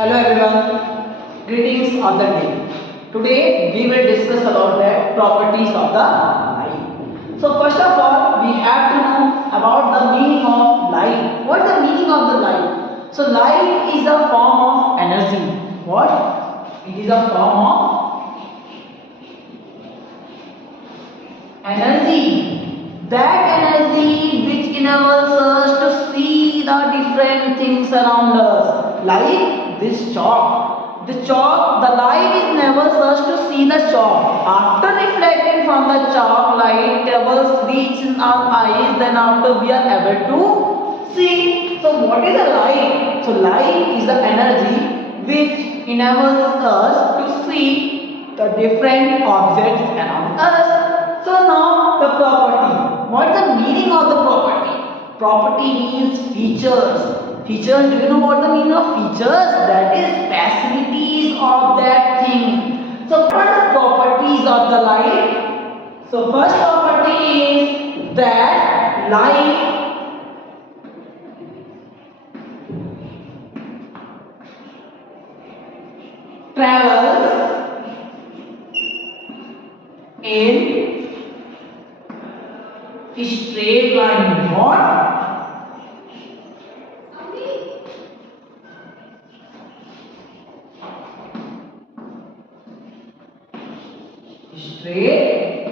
Hello everyone, greetings of the day. Today we will discuss about the properties of the light. So first of all, we have to know about the meaning of light. What is the meaning of the light? So light is a form of energy. What? It is a form of energy. That energy which enables us to see the different things around us. Like this chalk. The light is enables us to see the chalk. After reflecting from the chalk, light travels reach in our eyes. Then after we are able to see. So what is a light? So light is the energy which enables us to see the different objects around us. So now the property. What is the meaning of the property? Property means features. Features, do you know what the meaning of features? That is facilities of that thing. So what are the properties of the light? So first property is that light travels in straight line. What? Straight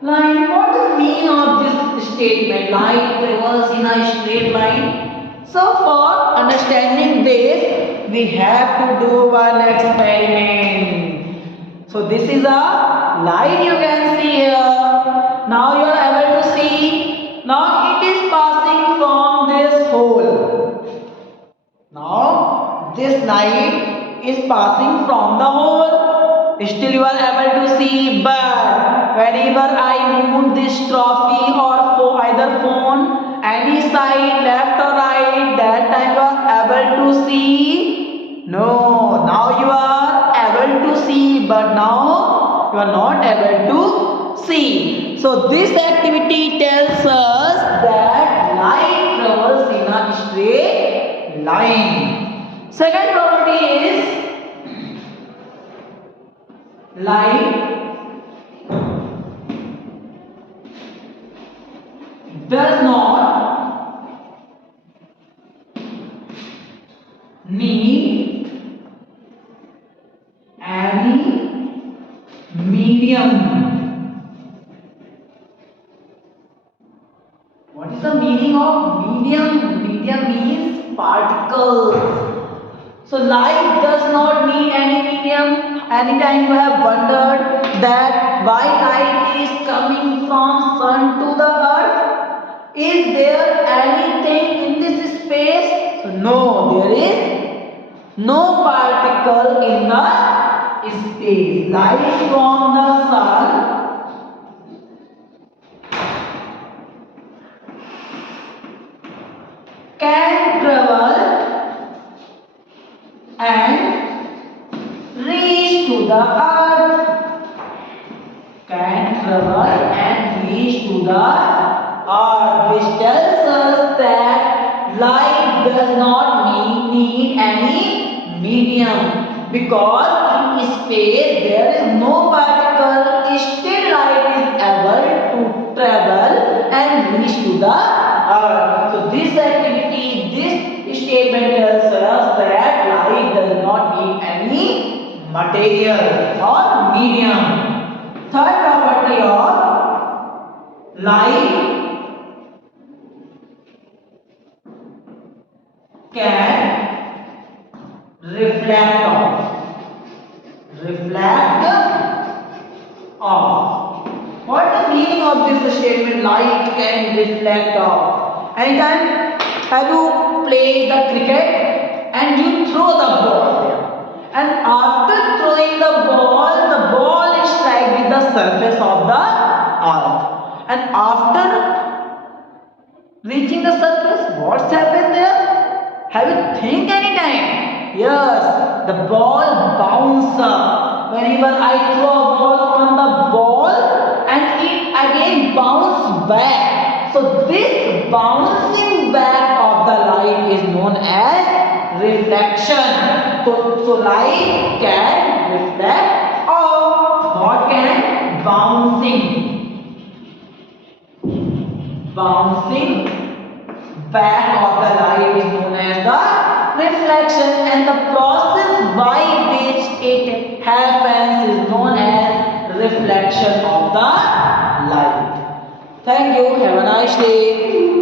line. What is the meaning of this statement? Light travels in a straight line. So for understanding this, we have to do one experiment. So this is a light you can see here. Now you are able to see. Now it is passing from this hole. Now this light is passing from the hole. Still you are able to see, but whenever I move this trophy or for either phone, any side, left or right, that time you are able to see. No, now you are able to see, but now you are not able to see. So this activity tells us that light travels in a straight line. Second property is light does not need any medium. What is the meaning of medium? Medium means particles. So light does not need any medium. Anytime you have wondered that why light is coming from sun to the earth, is there anything in this space? So no, there is no particle in the space. Light from the sun can travel and reach to the earth. Can travel and reach to the earth, which tells us that light does not need any medium, because in space there is no particle, still light is able to travel and reach to the earth. So this activity, this statement tells us that light does not need any material or medium. Third property of light can reflect off. Reflect off. What is the meaning of this statement? Light can reflect off. Anytime have you played the cricket and you throw the ball there, and after throwing the ball is strike with the surface of the earth, and after reaching the surface, what's happened there? Have you think any time? Yes, the ball bounces up. Whenever I throw a ball on the ball and it again bounces back. So this bouncing back of the light is known as reflection. So light can reflect or what can bouncing back of the light is known as the reflection, and the process by which it happens is known as reflection of the light. Thank you. Have a nice day.